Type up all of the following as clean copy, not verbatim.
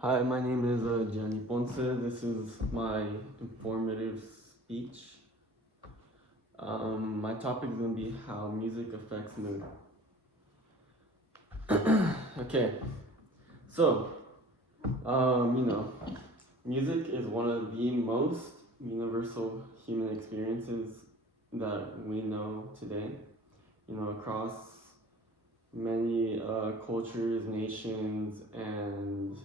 Hi, my name is Gianni Ponce. This is my informative speech. My topic is going to be how music affects mood. Okay, so, music is one of the most universal human experiences that we know today. Across many cultures, nations, and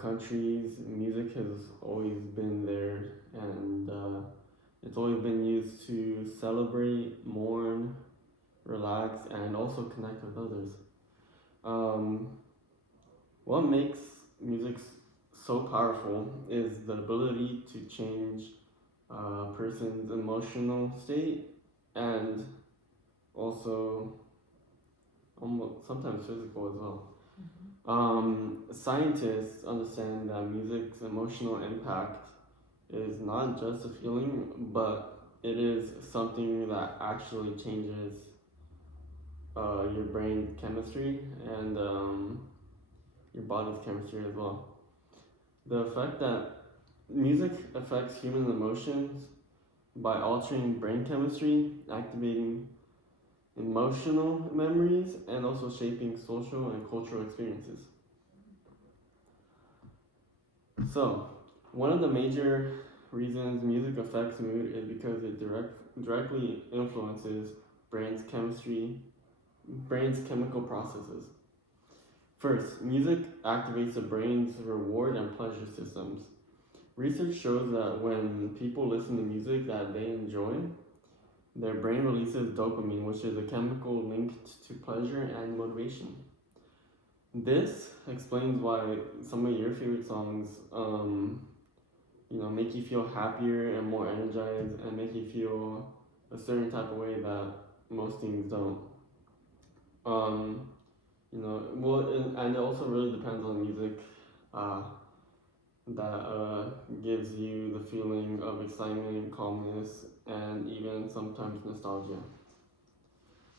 countries, music has always been there, and it's always been used to celebrate, mourn, relax, and also connect with others. Um, what makes music so powerful is the ability to change a person's emotional state and also almost sometimes physical as well. Scientists understand that music's emotional impact is not just a feeling, but it is something that actually changes your brain chemistry and your body's chemistry as well. The effect that music affects human emotions by altering brain chemistry, activating emotional memories, and also shaping social and cultural experiences. So, one of the major reasons music affects mood is because it directly influences brain's chemistry, brain's chemical processes. First, music activates the brain's reward and pleasure systems. Research shows that when people listen to music that they enjoy, their brain releases dopamine, which is a chemical linked to pleasure and motivation. This explains why some of your favorite songs make you feel happier and more energized and make you feel a certain type of way that most things don't. And it also really depends on music uh, that gives you the feeling of excitement, calmness, and even sometimes nostalgia.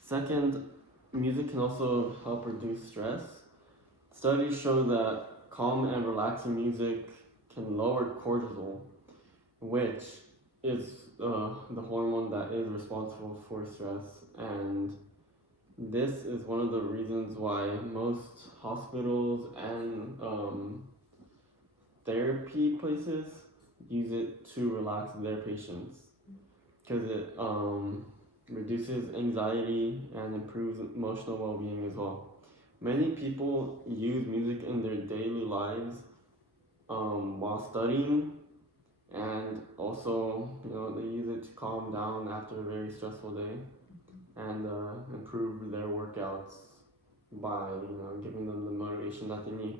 Second, music can also help reduce stress. Studies show that calm and relaxing music can lower cortisol, which is the hormone that is responsible for stress. And this is one of the reasons why most hospitals and therapy places use it to relax their patients because it reduces anxiety and improves emotional well being as well. Many people use music in their daily lives while studying, and also they use it to calm down after a very stressful day and improve their workouts by giving them the motivation that they need.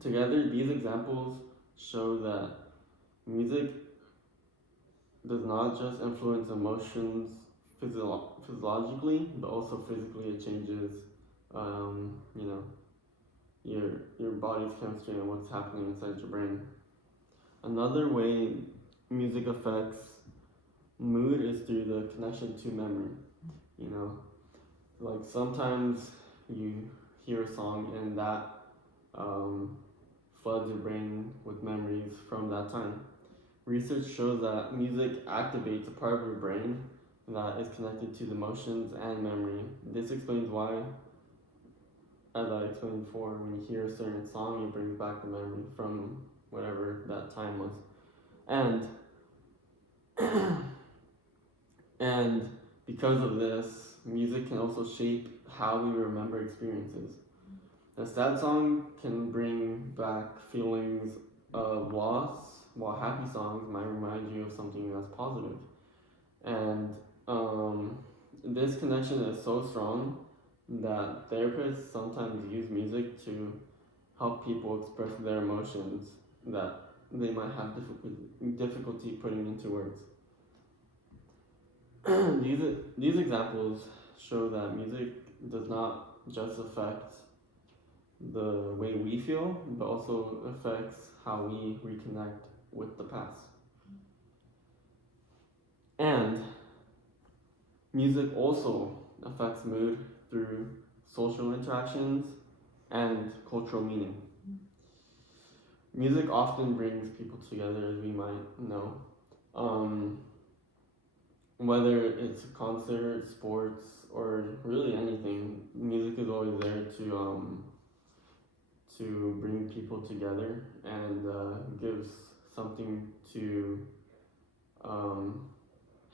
Together, these examples show that music does not just influence emotions physiologically, but also physically. It changes, um, you know, your body's chemistry and what's happening inside your brain. Another way music affects mood is through the connection to memory. You know, like sometimes you hear a song and that um, floods your brain with memories from that time. Research shows that music activates a part of your brain that is connected to the emotions and memory. This explains why, as I explained before, when you hear a certain song, it brings back the memory from whatever that time was. And and because of this, music can also shape how we remember experiences. A sad song can bring back feelings of loss, while happy songs might remind you of something that's positive. And this connection is so strong that therapists sometimes use music to help people express their emotions that they might have difficulty putting into words. these examples show that music does not just affect the way we feel, but also affects how we reconnect with the past. And music also affects mood through social interactions, and cultural meaning. Music often brings people together, as we might know. Whether it's a concert, sports, or really anything, music is always there to bring people together and gives something to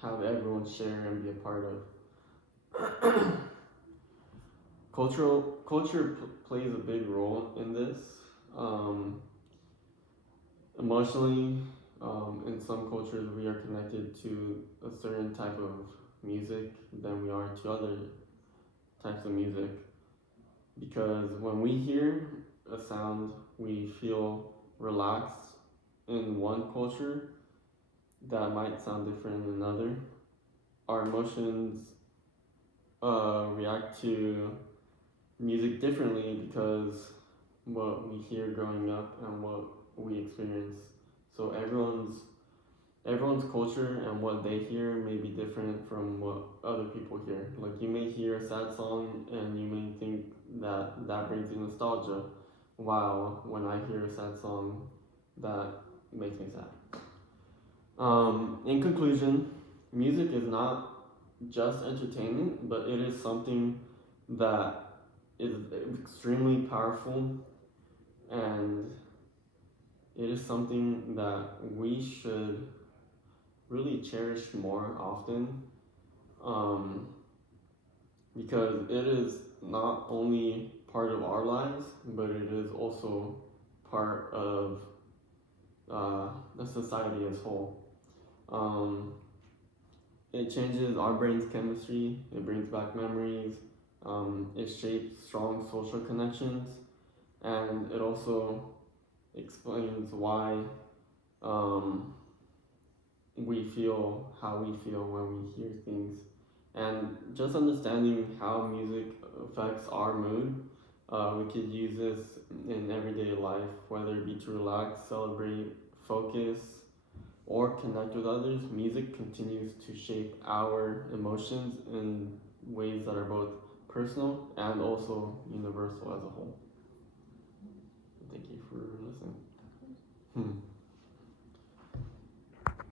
have everyone share and be a part of. Culture plays a big role in this. Emotionally, in some cultures, we are connected to a certain type of music than we are to other types of music. Because when we hear a sound, we feel relaxed in one culture that might sound different in another. Our emotions react to music differently because what we hear growing up and what we experience. So everyone's culture and what they hear may be different from what other people hear. Like you may hear a sad song and you may think that brings you nostalgia, while when I hear a sad song, that makes me sad. In conclusion, music is not just entertainment, but it is something that is extremely powerful, and it is something that we should really cherish more often, because it is not only part of our lives, but it is also part of the society as whole. It changes our brain's chemistry, it brings back memories, it shapes strong social connections, and it also explains why we feel how we feel when we hear things. And just understanding how music affects our mood, we could use this in everyday life, whether it be to relax, celebrate, focus, or connect with others. Music continues to shape our emotions in ways that are both personal and also universal as a whole. Thank you for listening.